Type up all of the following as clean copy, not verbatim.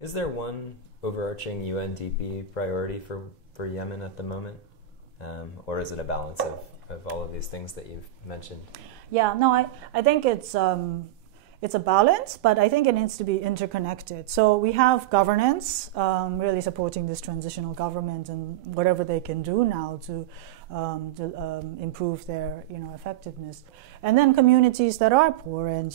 Is there one overarching UNDP priority for Yemen at the moment? Or is it a balance of all of these things that you've mentioned? Yeah, no, I think it's a balance, but I think it needs to be interconnected. So we have governance really supporting this transitional government and whatever they can do now to improve their effectiveness, and then communities that are poor and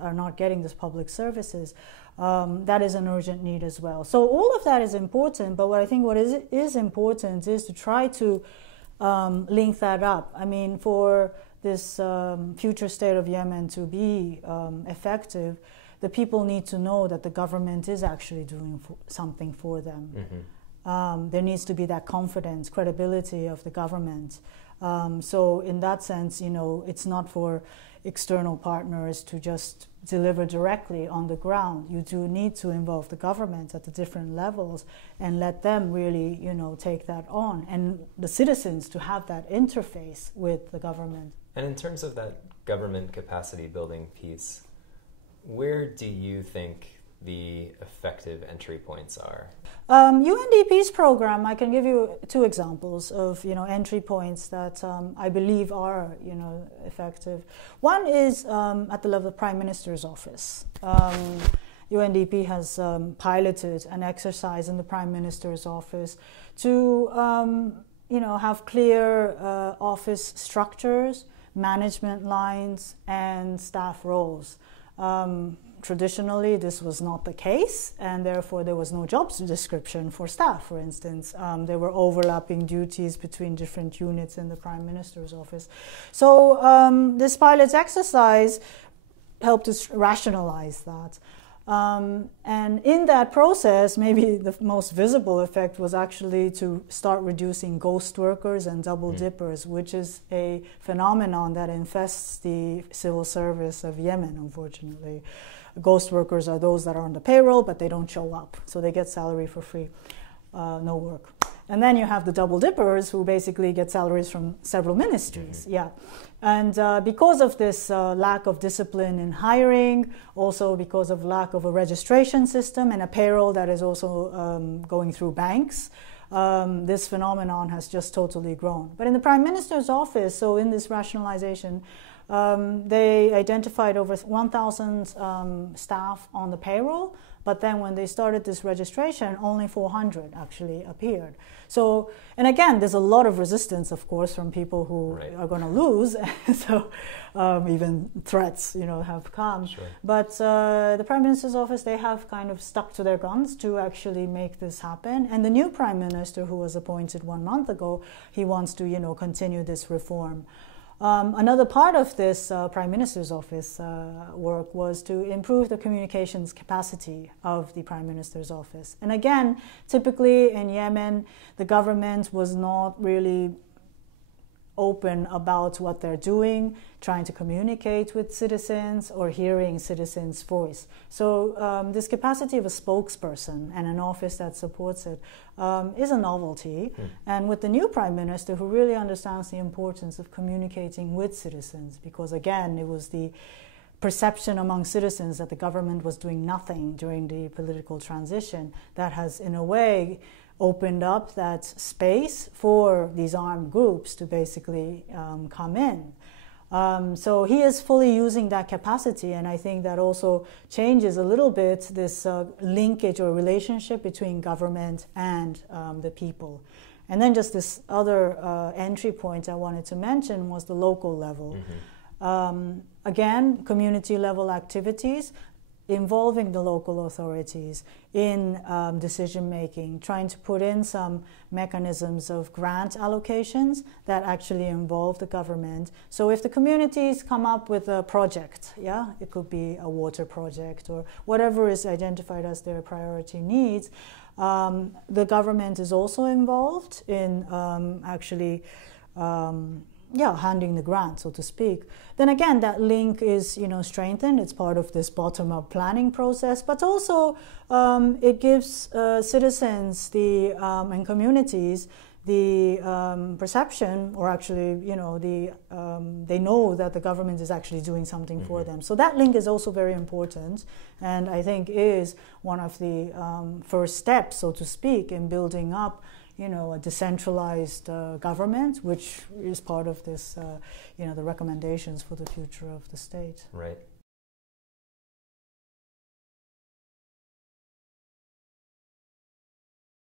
are not getting this public services. That is an urgent need as well. So all of that is important, but what is important is to try to link that up. I mean, for this future state of Yemen to be effective, the people need to know that the government is actually doing something for them. Mm-hmm. There needs to be that confidence, credibility of the government. So in that sense, it's not for external partners to just deliver directly on the ground. You do need to involve the government at the different levels and let them really, take that on, and the citizens to have that interface with the government. And in terms of that government capacity building piece, where do you think the effective entry points are? UNDP's program, I can give you two examples of entry points that I believe are effective. One is at the level of the Prime Minister's office. UNDP has piloted an exercise in the Prime Minister's office to have clear office structures, management lines, and staff roles. Traditionally, this was not the case, and therefore there was no job description for staff, for instance. There were overlapping duties between different units in the Prime Minister's office. So this pilot exercise helped us rationalize that. And in that process, maybe the most visible effect was actually to start reducing ghost workers and double dippers, which is a phenomenon that infests the civil service of Yemen, unfortunately. Ghost workers are those that are on the payroll, but they don't show up, so they get salary for free, no work. And then you have the double dippers who basically get salaries from several ministries. Mm-hmm. Yeah. And because of this lack of discipline in hiring, also because of lack of a registration system and a payroll that is also going through banks, this phenomenon has just totally grown. But in the Prime Minister's office, so in this rationalization, they identified over 1,000 staff on the payroll, but then when they started this registration, only 400 actually appeared. So, and again, there's a lot of resistance, of course, from people who are going to lose. So even threats, have come. Sure. But the Prime Minister's office, they have kind of stuck to their guns to actually make this happen. And the new Prime Minister, who was appointed 1 month ago, he wants to, continue this reform. Another part of this Prime Minister's office work was to improve the communications capacity of the Prime Minister's office. And again, typically in Yemen, the government was not really open about what they're doing, trying to communicate with citizens or hearing citizens' voice. So this capacity of a spokesperson and an office that supports it is a novelty. And with the new Prime Minister, who really understands the importance of communicating with citizens, because again, it was the perception among citizens that the government was doing nothing during the political transition that has, in a way, opened up that space for these armed groups to basically come in. So he is fully using that capacity, and I think that also changes a little bit this linkage or relationship between government and the people. And then just this other entry point I wanted to mention was the local level. Mm-hmm. Again, community level activities involving the local authorities in decision-making, trying to put in some mechanisms of grant allocations that actually involve the government. So if the communities come up with a project, it could be a water project or whatever is identified as their priority needs, the government is also involved in actually handing the grant, so to speak. Then again, that link is, strengthened. It's part of this bottom-up planning process, but also it gives citizens and communities the perception, or actually, they know that the government is actually doing something for them. So that link is also very important, and I think is one of the first steps, so to speak, in building up, a decentralized government, which is part of this, the recommendations for the future of the state. Right.